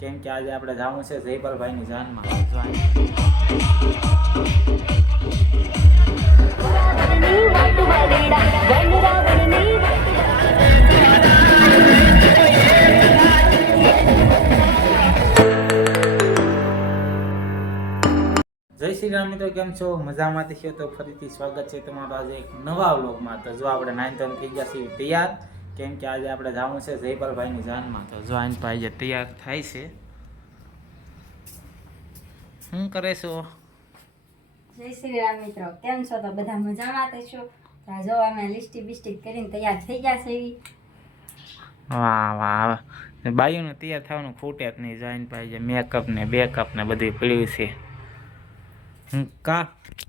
કેમ કે આજે આપણે જવાનું છે જયપાલભાઈની જાનમાં. જય શ્રી રામ મિત્રો, કેમ છો? મજામાંથી છો તો ફરીથી સ્વાગત છે તમારું આજે એક નવા વ્લોગમાં. તો જો આપણે 9 થઈ ગયા છીએ તૈયાર, કેમ કે આજે આપણે જવાનું છે જયપાલભાઈની જાનમાં. તો જો આઈન ભાઈ જે તૈયાર થાય છે. શું કરે છો? જય શ્રી રામ મિત્રો, કેમ છો? તો બધા મજામાં છો? જો અમે લિસ્ટી બિસ્ટી કરીને તૈયાર થઈ ગયા છે. વાહ વાહ, બાઈઓને તૈયાર થવાનું ખૂટે જ નહીં. જોઈને ભાઈ જે મેકઅપ ને બેકઅપ ને બધું પડ્યું છે.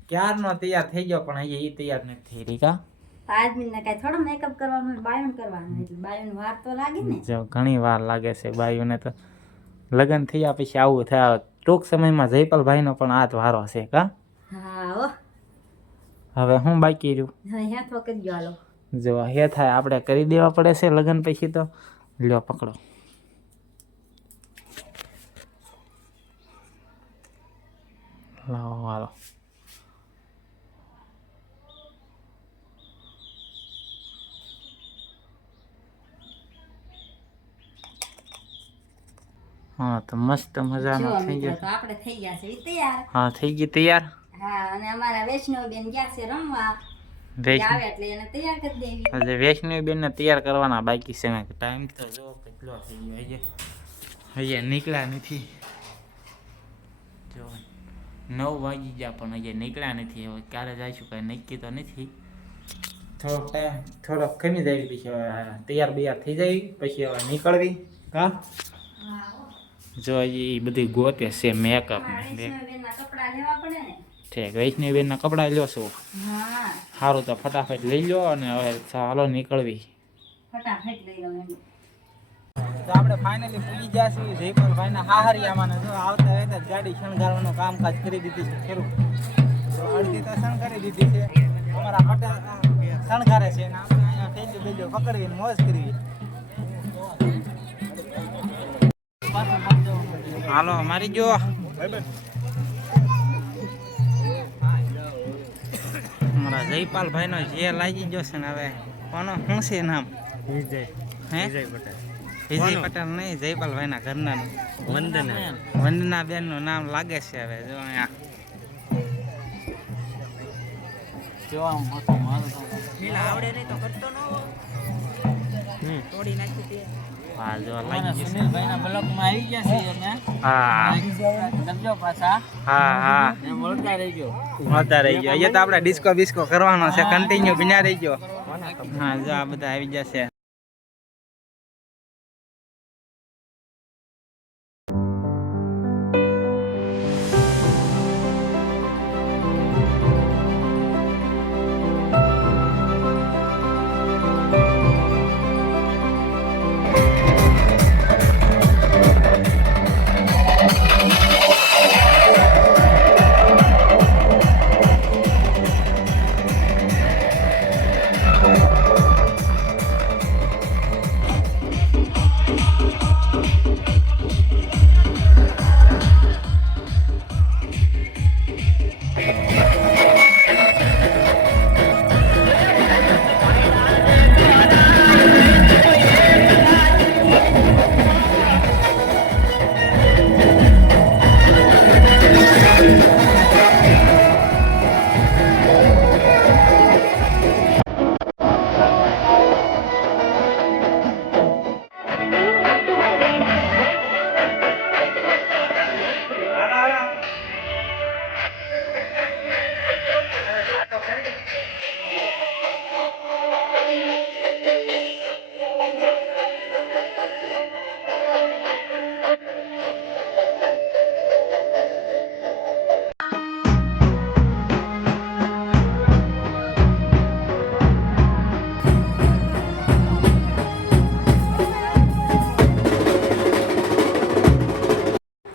ક્યારનો તૈયાર થઈ ગયો પણ હજી એ તૈયાર નથી થઈ રહી. કા આદમીને કઈ થોડો મેકઅપ કરવાનો, બાયોન કરવાનો, એટલે બાયોન વાર તો લાગે ને. જો ઘણી વાર લાગે છે બાઈઓને. તો લગ્ન થયા પછી આવું થાય. ટૂંક સમયમાં જયપાલભાઈનો પણ હાથ વારો છે. કા હા, હવે હું બાકી રહ્યું? હા તો કરી ગયો. હાલો જો હે થાય આપણે કરી દેવા પડે છે લગ્ન પછી. તો લ્યો પકડો. લાવો હાલો. હા તો મસ્ત મજાનો થઈ ગયો. તો આપણે થઈ ગયા છે તૈયાર. હા થઈ ગઈ તૈયાર. હા, અને અમારા વૈષ્ણવબેન ગયા છે રમવા. આવે એટલે એને તૈયાર કરી દેવી. એટલે વૈષ્ણવબેન ને તૈયાર કરવાના બાકી છે. ટાઈમ તો જો કેટલો થઈ ગયો. હજી નીકળ્યા નથી. જો 9 વાગી ગયા પણ હજી નીકળ્યા નથી. હવે ક્યારે જઈશું કઈ નક્કી તો નથી. થોડોક ખમી જાય પછી તૈયાર બૈયાર થઈ જાય પછી હવે નીકળવી. કા જો એ બધી ગોતે છે મેકઅપ ને ઠીક. વૈષ્ણવબેન ના કપડા લ્યો છો? સારું તો ફટાફટ લઈ લો અને હવે ચાલો નીકળવી. ફટાફટ લઈ લો. તો આપણે ફાઇનલી પૂજી ગયા છીએ જયપાલભાઈના હાહરિયામાં. જો આવતા વખતે ગાડી શણગારવાનું કામકાજ કરી દીધી છે. ખરું તો અડધી તો શણગારી દીધી છે. અમારા પટેલ શણગારે છે અને આપણે અહીંયા થેલી બેલીઓ પકડવીને મોજ કરવી. હાલો મારી જો અમારા જયપાલભાઈનો જે લાગી ગયો છે ને. હવે કોનો શું છે નામ? વિજય. હે વિજય પટેલ. વિજય પટેલ નહીં, જયપાલભાઈના ઘરના વંદના. વંદના બેન નું નામ લાગે છે. હવે જો અહીંયા આવડે નહીં તો કરતો ન તોડી નાખી દે. હા જો લાગી ગયું. સુનિલભાઈના બ્લોકમાં આવી ગયા છે અમે. હા સમજો પાછા. હા હા મળતા રહી ગયો. મળતા રહી ગયો. અહીંયા તો આપણે ડિસ્કો બિસ્કો કરવાનો છે. કન્ટિન્યુ બિના રહી ગયો. હા જો આ બધા આવી જશે.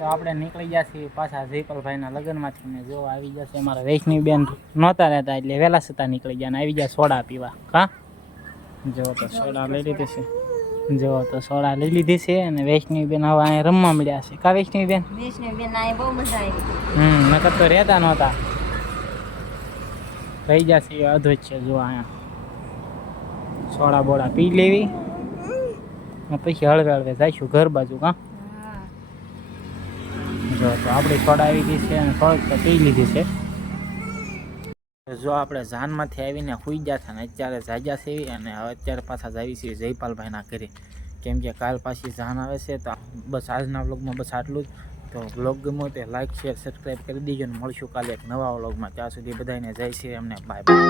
આપણે નીકળી ગયા છીએ પાછા જયપાલભાઈના લગ્નમાંથી ને જો આવી જશે અમારા વૈષ્ણવબેન નહોતા રહેતા એટલે વહેલા છતાં નીકળી ગયા ને આવી ગયા સોડા પીવા. કા જો તો સોડા લઈ લીધી છે. જો તો સોડા લઈ લીધી છે અને વૈષ્ણવી બેન હવે અહીંયા રમવા મળ્યા છે કા વૈષ્ણવી બેન બેન આ બહુ મજા આવી. નકર તો રહેતા નહોતા રહી જશે એ અધો જ છે જો અહીંયા સોડા બોડા પી લેવી અને પછી હળવે હળવે જઈશું ઘર બાજુ કાં હા જો તો આપણી સોડા આવી ગઈ છે અને થોડીક તો પી લીધી છે જો આપણે જાનમાંથી આવીને સુઈ ગયા હતા ને અત્યારે જાગ્યા છે અને હવે અત્યારે પાછા જાવી છીએ જયપાલભાઈના ઘરે કેમ કે કાલ પાછી જાન આવે છે તો બસ આજના વ્લોગમાં બસ આટલું જ તો વ્લોગ ગમ્યો તે લાઈક શેર સબસ્ક્રાઈબ કરી દેજો અને મળશું કાલે એક નવા વ્લોગમાં ત્યાં સુધી બધાને જય શ્રી અમને બાય બાય